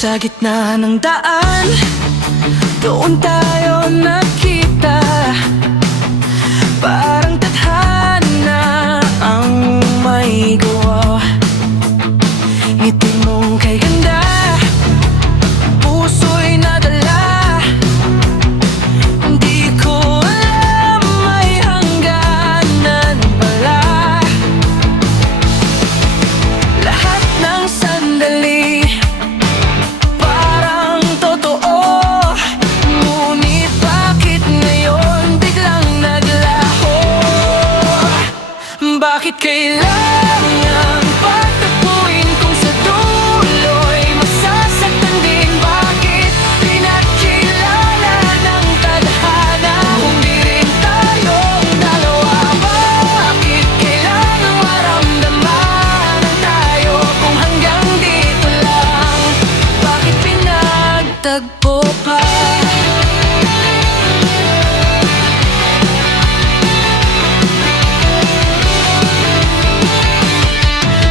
Sa gitna ng daan, doon tayo nakita. Parang tadhana ang may gawa. Ngiti mong kay ganda, puso'y nadala. Di ko alam may hangganan pala. Lahat ng sandali parang totoo, ngunit bakit ngayon biglang naglaho? Bakit kailangan pagtapuin kung sa dulo'y masasaktan din? Bakit pinakilala ng tadhana kung di rin tayong dalawa? Bakit kailangan maramdaman ang tayo kung hanggang dito lang? Bakit pinagtagpo pa?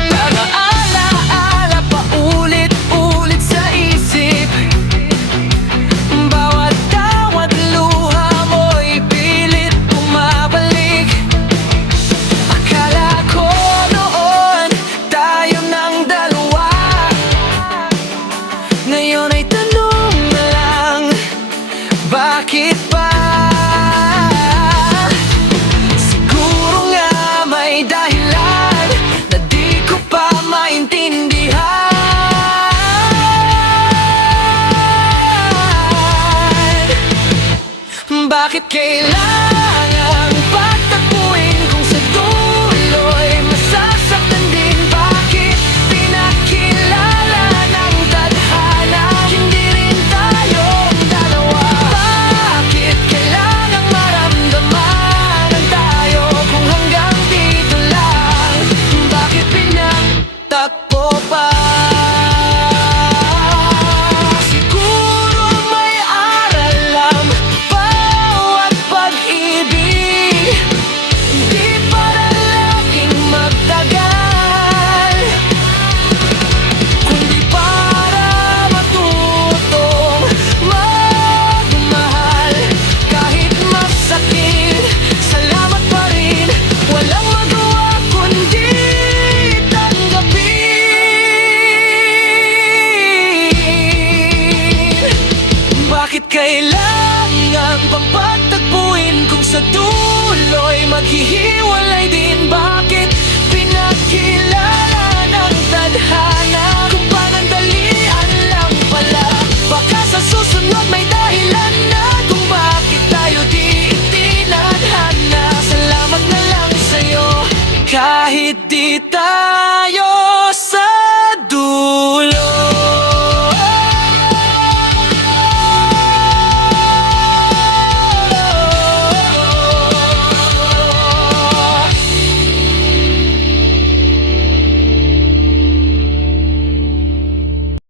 Nag-aalaala pa ulit-ulit sa isip. Bawat tawat luha mo'y pilit bumabalik. Akala ko noon tayo ng dalawa. Ngayon ay tanong na lang, bakit pa? Siguro nga may dahilan na di ko pa maintindihan. Bakit kailangan